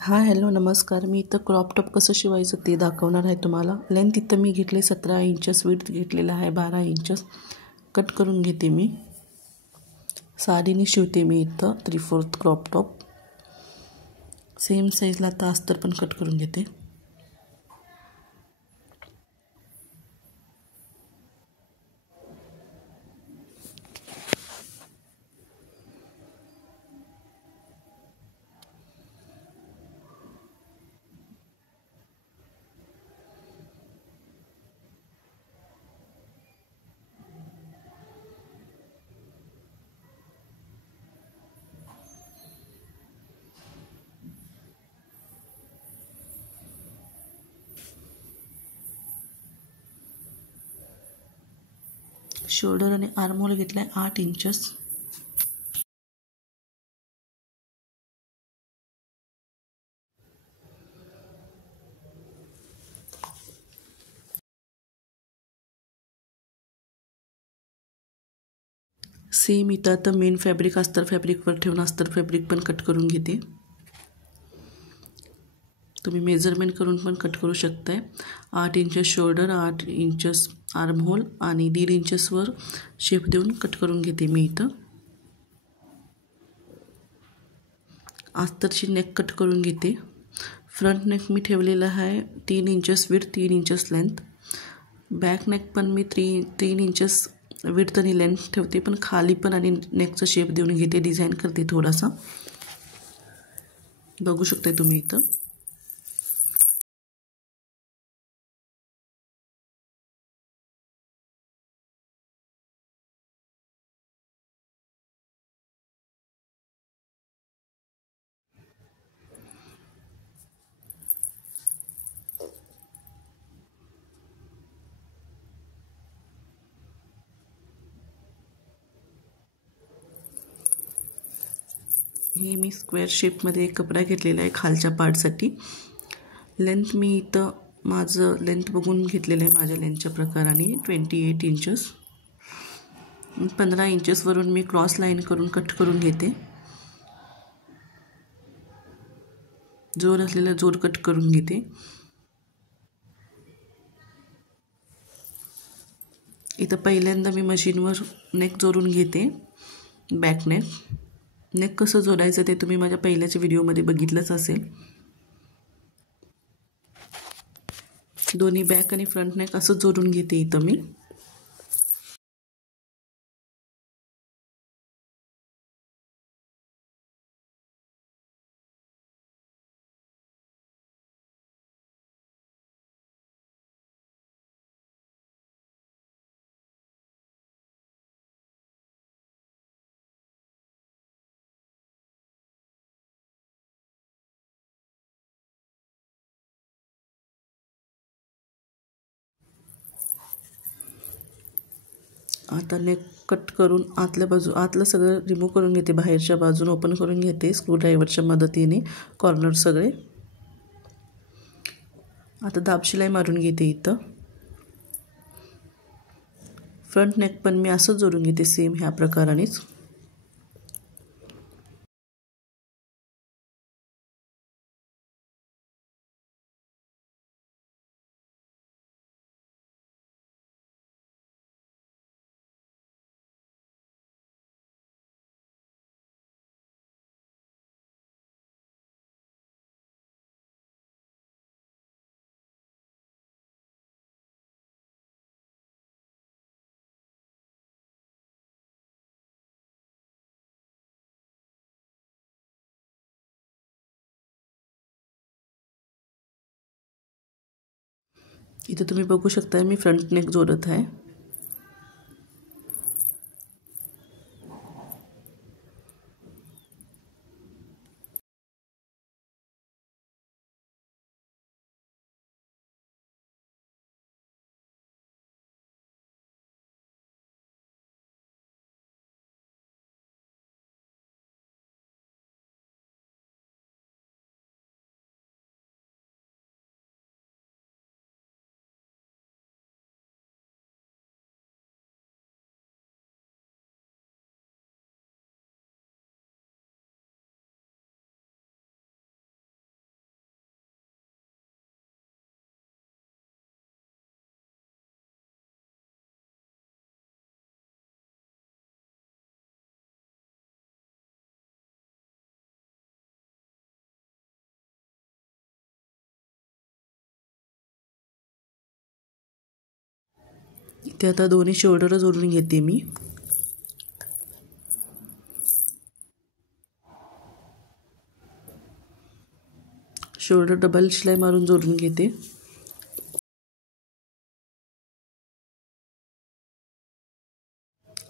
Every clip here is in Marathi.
हाय हॅलो नमस्कार. मी इथं क्रॉप टॉप कसं शिवायचं ते दाखवणार आहे तुम्हाला. लेंथ इथं मी घेतले 17 इंचेस, विड्थ घेतलेला आहे 12 इंचेस. कट करून घेते मी. साडीने शिवते मी इथं 3/4 क्रॉप टॉप. सेम साईजला आता अस्तर पण कट करून घेते. शोल्डर आणि आर्महोल घेतला आहे 8 इंचेस. सेम इथं आता मेन फॅब्रिक अस्तर फॅब्रिकवर ठेवून अस्तर फॅब्रिक पण कट करून घेते. तुम्ही मेजरमेंट करून पण कट करू शकताय. 8 इंचेस शोल्डर, 8 इंचेस आर्महोल आणि 1.5 इंचेसवर शेप देऊन कट करून घेते मी इथं. अस्तरची नेक कट करून घेते. फ्रंट नेक मी ठेवलेला आहे 3 inches width, 3 inches length. Back neck पण मी 3 इंचेस विड्थ आणि लेंथ ठेवते, पण खाली पण आणि नेकचा शेप देऊन घेते, डिझाईन करते थोडासा. बघू शकता तुम्ही इथं. हे मी स्क्वेअर शेपमध्ये कपडा घेतलेला आहे खालच्या पार्टसाठी. लेंथ मी इथं माझं लेंथ बघून घेतलेलं आहे माझ्या लेंथच्या प्रकाराने 28 इंचेस. 15 इंचेसवरून मी क्रॉस लाईन करून कट करून घेते. जोर असलेला जोर कट करून घेते. इथं पहिल्यांदा मी मशीनवर नेक जोडून घेते. बॅक नेक कसं जोडायचं ते तुम्ही माझ्या पहिल्याच्या व्हिडिओमध्ये बघितलंच असेल. दोन्ही बॅक आणि फ्रंट नेक असं जोडून घेते इथं मी. आता नेक कट करून आतलं सगळं रिमूव्ह करून घेते. बाहेरच्या बाजून ओपन करून घेते स्क्रूड्रायव्हरच्या मदतीने कॉर्नर सगळे. आता दाब शिलाई मारून घेते इथं. फ्रंट नेक पण मी असं जोडून घेते सेम ह्या प्रकारानेच. इथं तुम्ही बघू शकता मी फ्रंट नेक जोडत आहे. इथे आता दोन्ही शोल्डर जोडून घेते मी. शोल्डर डबल शिलाई मारून जोडून घेते.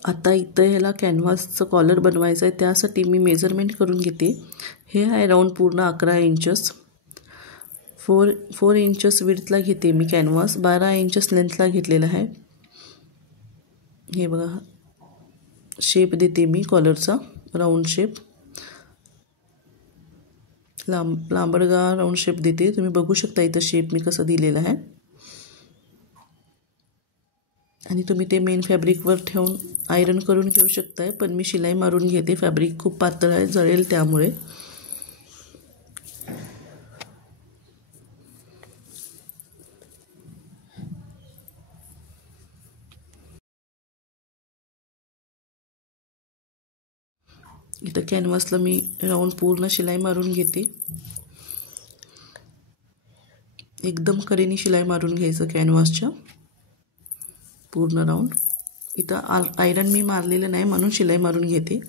आता इथं ह्याला कॅनव्हासचं कॉलर बनवायचं आहे, त्यासाठी मी मेजरमेंट करून घेते. हे आहे राऊंड पूर्ण 11 इंचेस. 4 इंचेस विड्थला घेते मी कॅनव्हास. 12 इंचेस लेंथला घेतलेला आहे. हे बघा, शेप देते मी कॉलरचा, राऊंड शेप, लांबडगा राऊंड शेप देते. तुम्ही बघू शकता इथं शेप मी कसं दिलेला आहे. आणि तुम्ही ते मेन फॅब्रिकवर ठेवून आयरन करून घेऊ शकताय, पण मी शिलाई मारून घेते. फॅब्रिक खूप पातळ आहे, जळेल त्यामुळे. इथं कॅनव्हासला मी राऊंड पूर्ण शिलाई मारून घेते. एकदम कडेने शिलाई मारून घ्यायचं कॅनव्हासच्या पूर्ण राऊंड. इथं आयरन मी मारलेलं नाही म्हणून शिलाई मारून घेते.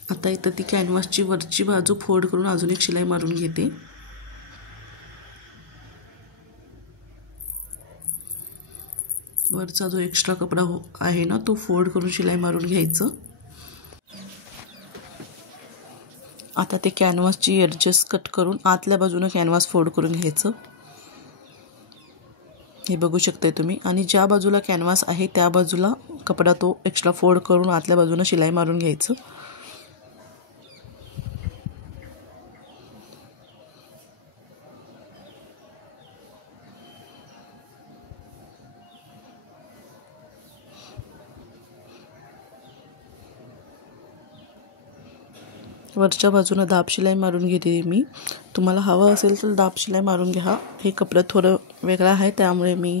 आता इथं ती कॅनव्हासची वरची बाजू फोल्ड करून अजून एक शिलाई मारून घेते. वरचा जो एक्स्ट्रा कपडा आहे ना, तो फोल्ड करून शिलाई मारून घ्यायचं. आता ते कॅनव्हासची एडजस्ट कट करून आतल्या बाजूनं कॅनव्हास फोल्ड करून घ्यायचं. हे बघू शकताय तुम्ही. आणि ज्या बाजूला कॅनव्हास आहे त्या बाजूला कपडा तो एक्स्ट्रा फोल्ड करून आतल्या बाजूनं शिलाई मारून घ्यायचं. वरच्या बाजूनं दाब शिलाई मारून घेते मी. तुम्हाला हवं असेल तर दाब शिलाई मारून घ्या. हे कपडा थोडं वेगळं आहे त्यामुळे मी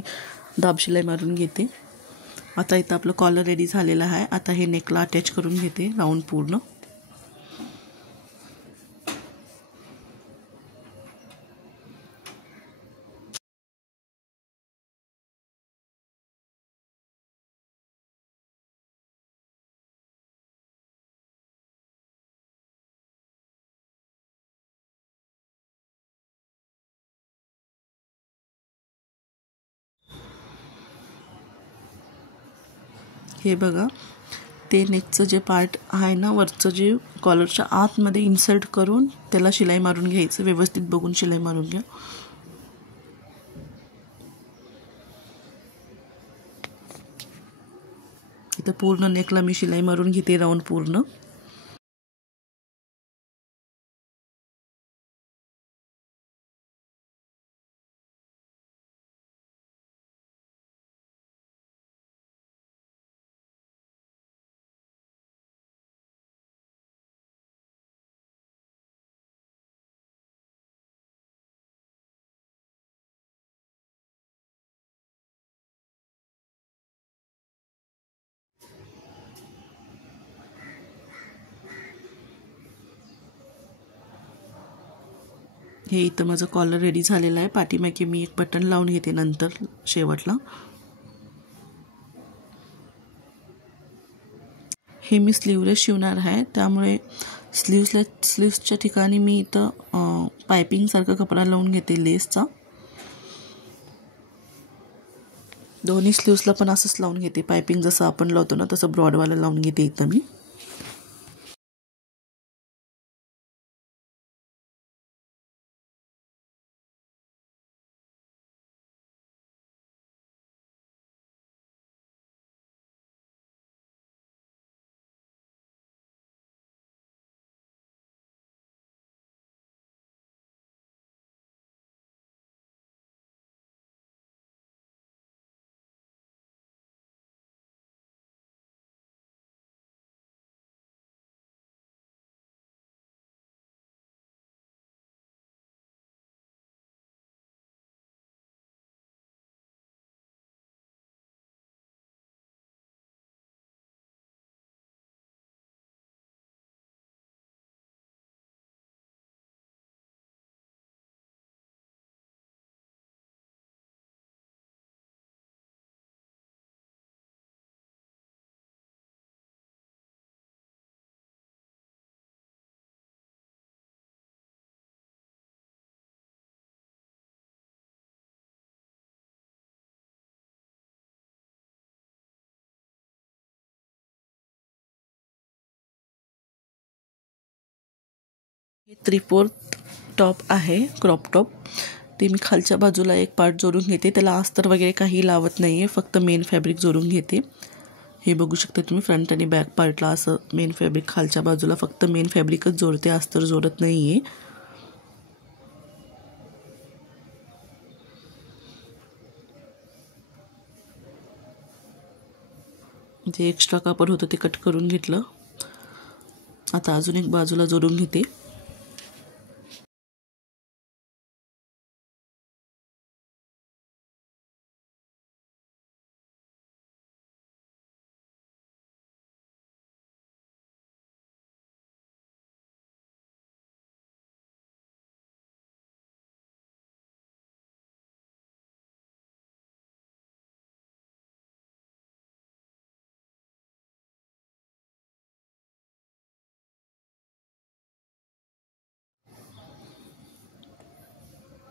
दाब शिलाई मारून घेते. आता इथं आपलं कॉलर रेडी झालेलं आहे. आता हे नेकला अटॅच करून घेते राऊंड पूर्ण. हे बघा, ते नेकचं जे पार्ट आहे ना, वरचं जे कॉलरच्या आतमध्ये इन्सर्ट करून त्याला शिलाई मारून घ्यायचं. व्यवस्थित बघून शिलाई मारून घ्या. इथं पूर्ण नेकला मी शिलाई मारून घेते राऊंड पूर्ण. हे इथं माझं कॉलर रेडी झालेलं आहे. पाठीमागे मी एक बटन लावून घेते नंतर शेवटला. हे मी स्लीवलेस शिवणार आहे, त्यामुळे स्लीव्सच्या ठिकाणी मी इथं पायपिंगसारखा कपडा लावून घेते लेसचा. दोन्ही स्लीव्सला पण असंच लावून घेते. पायपिंग जसं आपण लावतो ना तसं ब्रॉडवाला लावून घेते इथं मी. हे 3/4 टॉप आहे, क्रॉप टॉप. ते मी खालच्या बाजूला एक पार्ट जोडून घेते. त्याला अस्तर वगैरे काही लावत नाही आहे, फक्त मेन फॅब्रिक जोडून घेते. हे बघू शकता तुम्ही, फ्रंट आणि बॅक पार्टला असं मेन फॅब्रिक खालच्या बाजूला फक्त मेन फॅब्रिकच जोडते, अस्तर जोडत नाही आहे. जे एक्स्ट्रा कापड होतं ते कट करून घेतलं. आता अजून एक बाजूला जोडून घेते.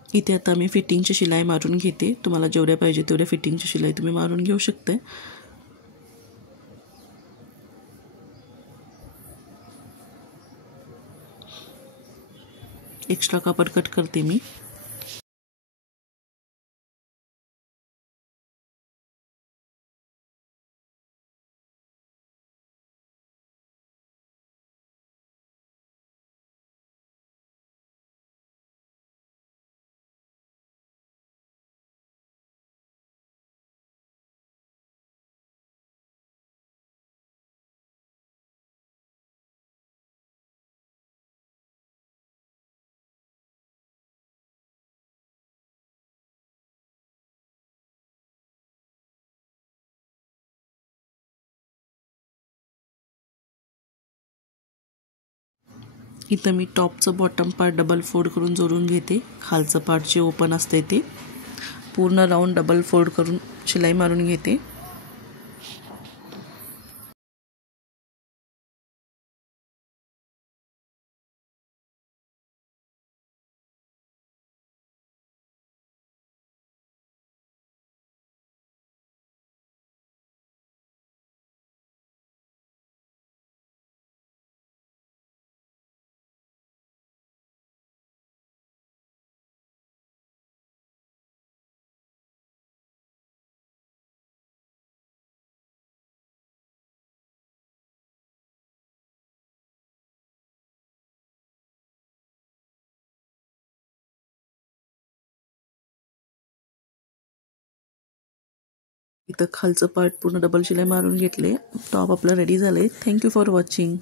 इथे आता मी फिटिंगची शिलाई मारून घेते. तुम्हाला जेवढ्या पाहिजे तेवढ्या फिटिंगची शिलाई तुम्ही मारून घेऊ शकते. एक्स्ट्रा कापड कट करते मी. इथं मी टॉपचं बॉटम पार्ट डबल फोल्ड करून जोडून घेते. खालचं पार्ट जे ओपन असते ते पूर्ण राऊंड डबल फोल्ड करून शिलाई मारून घेते. इथं खालचं पार्ट पूर्ण डबल शिलाई मारून घेतले. टॉप आपलं रेडी झाले. Thank you for watching.